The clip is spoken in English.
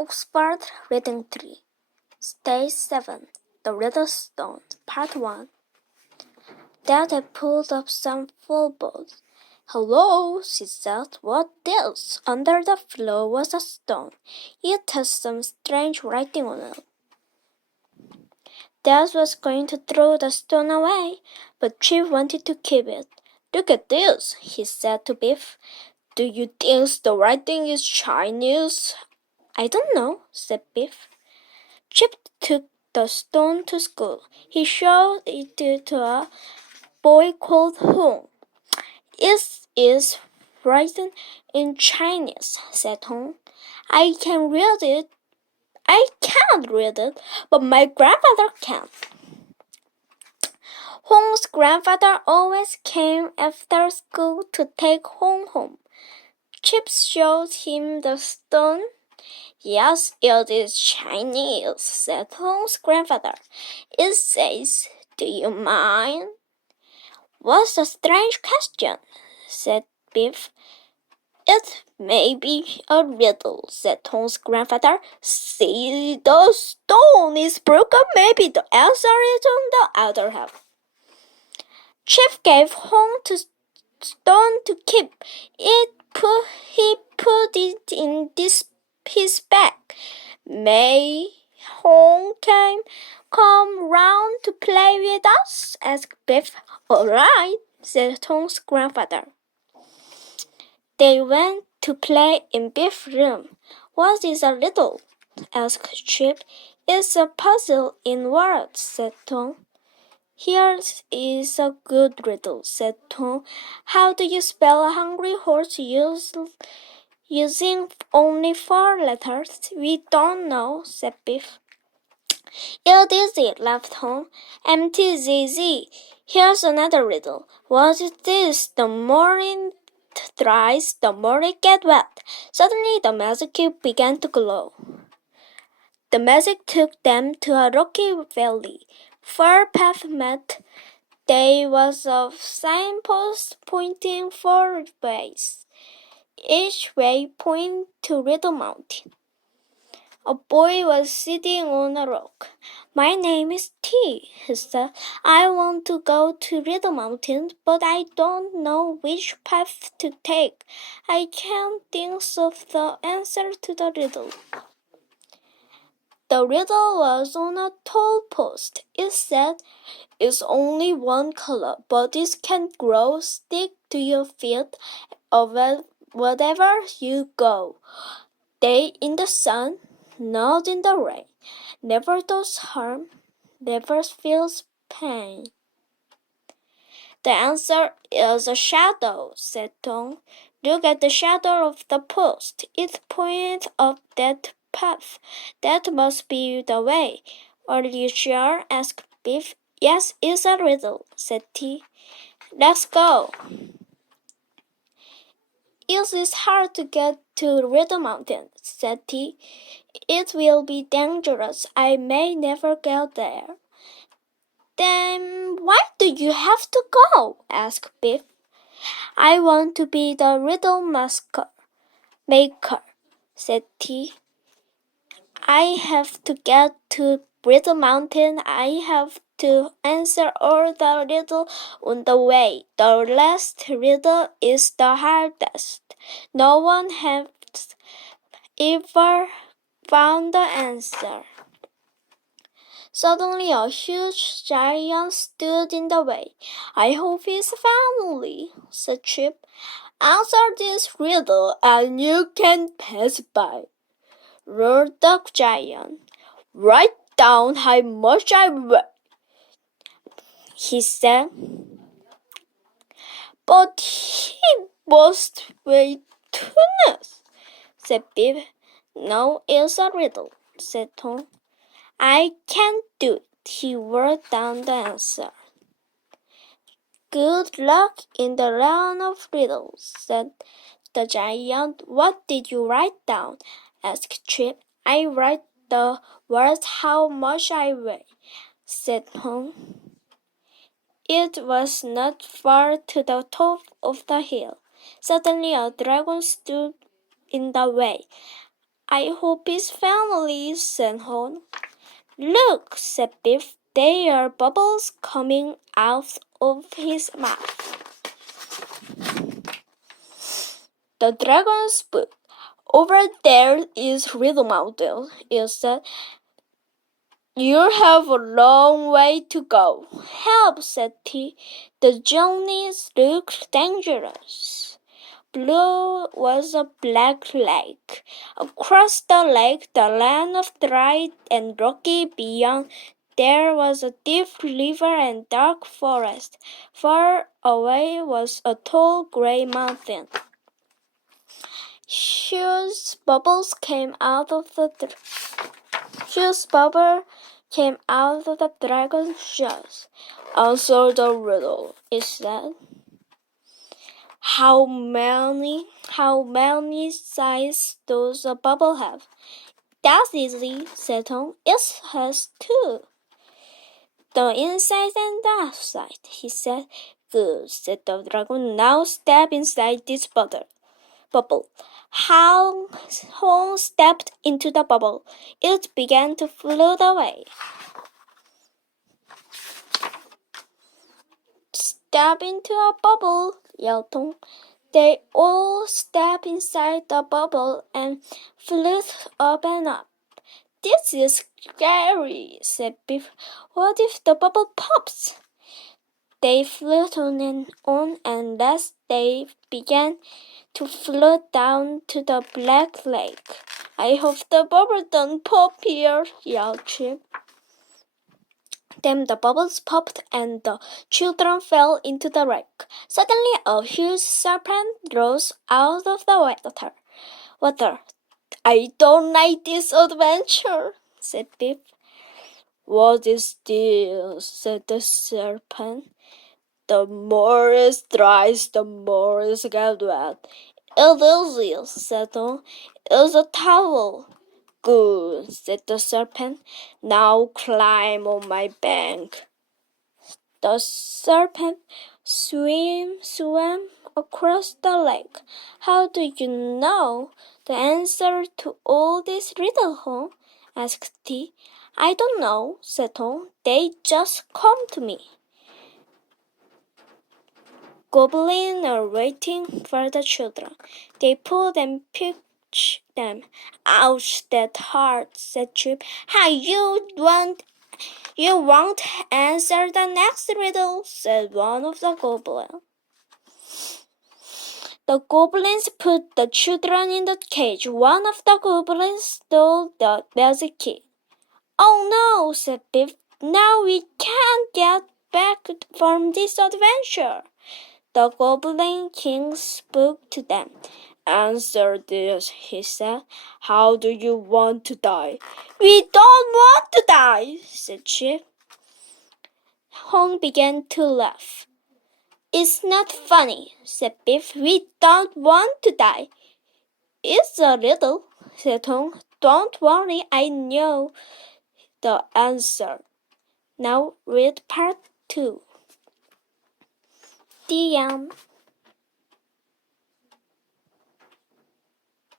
Oxford Reading Tree, Stage 7, The Riddle Stone, Part 1. Then they pulled up some floorboards. Hello, she said. What's this? Under the floor was a stone. It had some strange writing on it. Dad was going to throw the stone away, but Chip wanted to keep it. Look at this, he said to Biff. Do you think the writing is Chinese? I don't know, said Biff. Chip took the stone to school. He showed it to a boy called Hong. It is written in Chinese, said Hong. I can read it. I can't read it, but my grandfather can. Hong's grandfather always came after school to take Hong home. Chip showed him the stone. Yes, it is Chinese, said Hong's grandfather. It says, do you mind? What's a strange question? Said Biff. It may be a riddle, said Hong's grandfather. See, the stone is broken. Maybe the answer is on the other half. Chip gave Hong the stone to keep. He put it in his bag. May Hong come round to play with us? Asked Biff. All right, said Hong's grandfather. They went to play in Biff's room. What is a riddle? Asked Chip. It's a puzzle in words, said Tom. Here is a good riddle, said Tom. How do you spell a hungry horse using only 4 letters? We don't know, said Biff. It's easy, laughed Tom. MTZZ. Here's another riddle. What is this? The more it dries, the more it gets wet. Suddenly the magic cube began to glow. The magic took them to a rocky valley. 4 paths met. There was a signpost pointing 4 ways. Each way pointed to Riddle Mountain. A boy was sitting on a rock. My name is T, he said. I want to go to Riddle Mountain, but I don't know which path to take. I can't think of the answer to the riddle. The riddle was on a tall post. It said, it's only one color, but it can grow, stick to your feet, or wherever you go. Day in the sun, not in the rain, never does harm, never feels pain. The answer is a shadow, said Tom. Look at the shadow of the post. It points up that path. That must be the way. Are you sure? Asked Biff. Yes, it's a riddle, said T. Let's go. It is hard to get to Riddle Mountain, said T. It will be dangerous. I may never get there. Then why do you have to go? Asked Biff. I want to be the riddle maker, said T. I have to get to Riddle Mountain. I have to answer all the riddles on the way. The last riddle is the hardest. No one has ever found the answer. Suddenly a huge giant stood in the way. I hope it's family, said Chip. Answer this riddle and you can pass by, roared the giant. Write down how much I weigh, he said. But he must weigh 2 nuts, said Biff. No, it's a riddle, said Tom. I can't do it. He wrote down the answer. Good luck in the land of riddles, said the giant. What did you write down? Asked Chip. I write the words how much I weigh, said Tom. It was not far to the top of the hill. Suddenly a dragon stood in the way. I hope his family, said Hon. Look, said Biff, there are bubbles coming out of his mouth. The dragon spoke. Over there is Riddle Model, it said. You have a long way to go. Help, said he. The journeys look dangerous. Below was a black lake. Across the lake, the land of dry and rocky. Beyond, there was a deep river and dark forest. Far away was a tall gray mountain. Huge bubbles came out of the dragon's jaws. Answer the riddle, it said. How many sides does a bubble have? That's easy, said Tom. It has two. The inside and the outside, he said. Good, said the dragon. Now step inside this bubble. Hong stepped into the bubble. It began to float away. Step into a bubble, yelled Tom. They all stepped inside the bubble and flew up and up. This is scary, said Biff. What if the bubble pops? They flew on and last they began to float down to the black lake. I hope the bubble don't pop here, yelled Chip. Then the bubbles popped and the children fell into the lake. Suddenly a huge serpent rose out of the water. I don't like this adventure, said Biff. What is this? Said the serpent. The more it dries, the more it gets wet. It is, said Tom. It's a towel. Good, said the serpent. Now climb on my bank. The serpent swam across the lake. How do you know the answer to all this riddle, Tom? Asked he. I don't know, said Tom. They just come to me. Goblins are waiting for the children. They pulled and pinched them. Ouch, that hurt, said Chip. Hey, you won't answer the next riddle, said one of the goblins. The goblins put the children in the cage. One of the goblins stole the magic key. Oh no, said Biff. Now we can't get back from this adventure. The Goblin King spoke to them. Answer this, he said. How do you want to die? We don't want to die, said Chip. Hong began to laugh. It's not funny, said Biff. We don't want to die. It's a riddle, said Hong. Don't worry, I know the answer. Now read part 2. The end.